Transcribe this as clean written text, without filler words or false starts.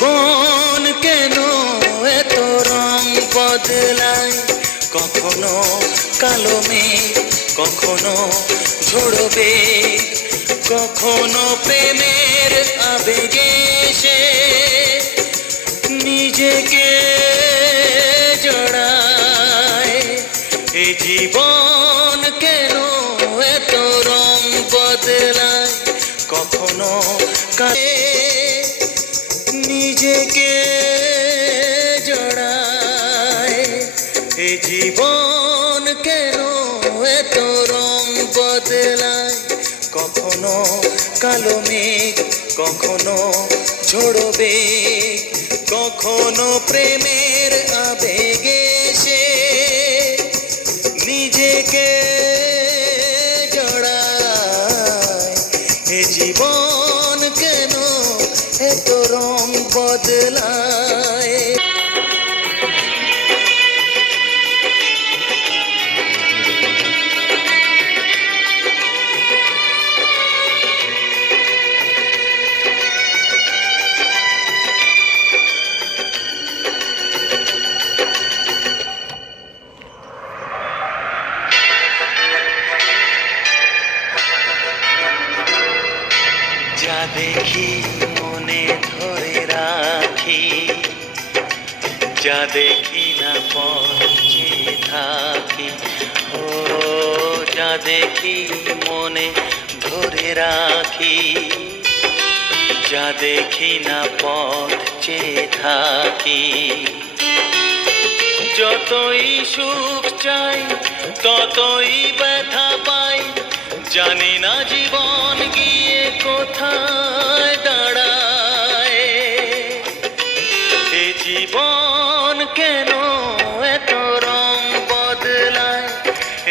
জীবন কেন এত রং বদলায়, কখনো কালো মেঘ, কখনো ঝড়বে, কখনো প্রেমের আবেগে সে নিজেকে জড়ায়। এ জীবন কেন এত রং বদলায়, কখনো নিজেকে জড়ায়। এ জীবন কেন এত রং বদলায়, কখনো কালো মেঘ, কখনো ঝড়বে, কখনো প্রেমের আবেগে সে নিজেকে জড়ায়। এ জীবন কেন এত রং বদলায়। যা দেখি মনে ধরে রাখি, যা দেখি না পথে থাকি। ও যা দেখি মনে ধরে রাখি, যা দেখি না পথ চেয়ে থাকি। যতই সুখ চাই ততই ব্যথা পাই, জানি না জীবন গিয়ে কোথায় দাঁড়ায়। এ জীবন কেন